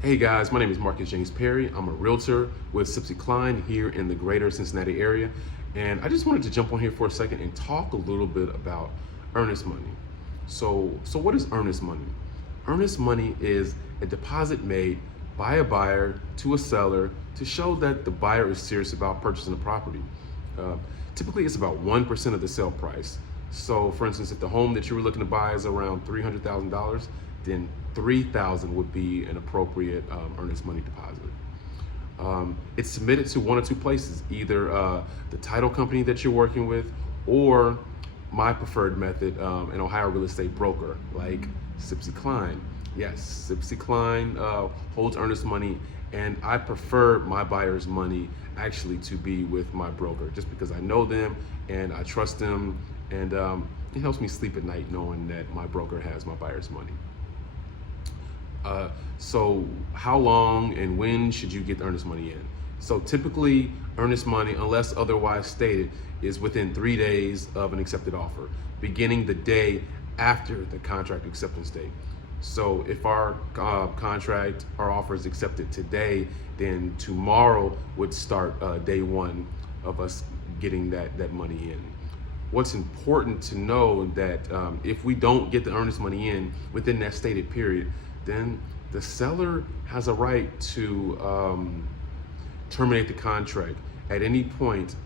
Hey guys, my name is Marcus James Perry. I'm a realtor with Sipsey Klein here in the greater Cincinnati area. And I just wanted to jump on here for a second and talk a little bit about earnest money. So what is earnest money? Earnest money is a deposit made by a buyer to a seller to show that the buyer is serious about purchasing the property. Uh, Typically, it's about 1% of the sale price. So, for instance, if the home that you were looking to buy is around $300,000, then $3,000 would be an appropriate earnest money deposit. It's submitted to one or two places, either the title company that you're working with, or my preferred method, an Ohio real estate broker like Sipsey Klein. Yes, Sipsey Klein holds earnest money, and I prefer my buyer's money actually to be with my broker, just because I know them and I trust them, and it helps me sleep at night knowing that my broker has my buyer's money. So how long and when should you get the earnest money in? So typically, earnest money, unless otherwise stated, is within 3 days of an accepted offer, beginning the day after the contract acceptance date. So if our our offer is accepted today, then tomorrow would start day one of us getting that money in. What's important to know that if we don't get the earnest money in within that stated period, then the seller has a right to terminate the contract at any point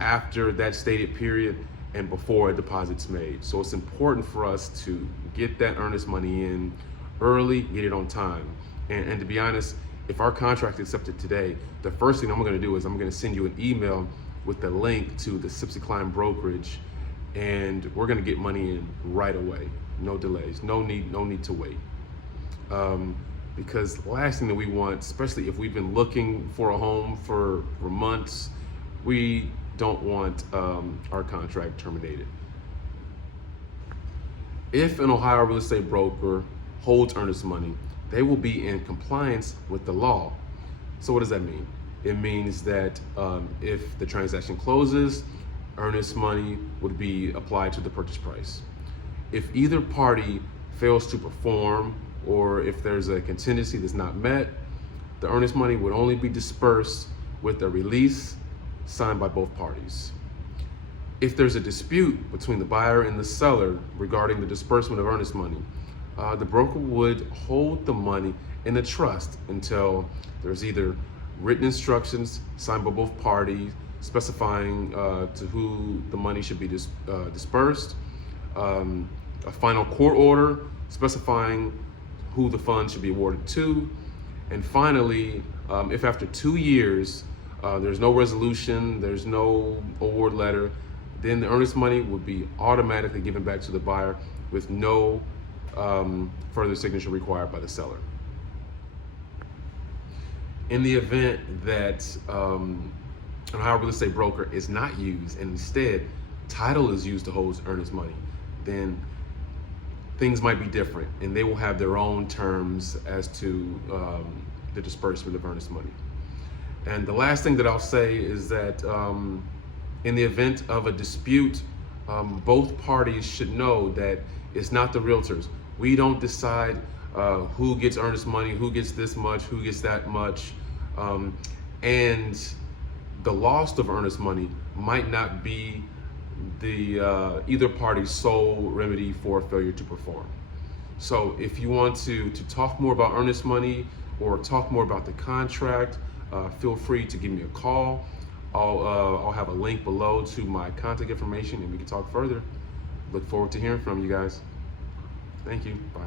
after that stated period and before a deposit's made. So it's important for us to get that earnest money in early, get it on time. And to be honest, if our contract is accepted today, the first thing I'm gonna do is I'm gonna send you an email with the link to the Sipsey Klein brokerage, and we're gonna get money in right away. No delays, no need to wait. Because the last thing that we want, especially if we've been looking for a home for months, we don't want our contract terminated. If an Ohio real estate broker holds earnest money, they will be in compliance with the law. So what does that mean? It means that if the transaction closes, earnest money would be applied to the purchase price. If either party fails to perform, or if there's a contingency that's not met, the earnest money would only be dispersed with a release signed by both parties. If there's a dispute between the buyer and the seller regarding the disbursement of earnest money, the broker would hold the money in a trust until there's either written instructions signed by both parties specifying to who the money should be dispersed, a final court order specifying who the funds should be awarded to, and finally, if after 2 years there's no resolution, there's no award letter, then the earnest money would be automatically given back to the buyer with no further signature required by the seller. In the event that an Ohio real estate broker is not used and instead title is used to hold earnest money, then things might be different, and they will have their own terms as to the disbursement of earnest money. And the last thing that I'll say is that in the event of a dispute, both parties should know that it's not the realtors. We don't decide who gets earnest money, who gets this much, who gets that much, and the loss of earnest money might not be the either party's sole remedy for failure to perform. So if you want to talk more about earnest money or talk more about the contract, feel free to give me a call. I'll have a link below to my contact information, and we can talk further. Look forward to hearing from you guys. Thank you. Bye.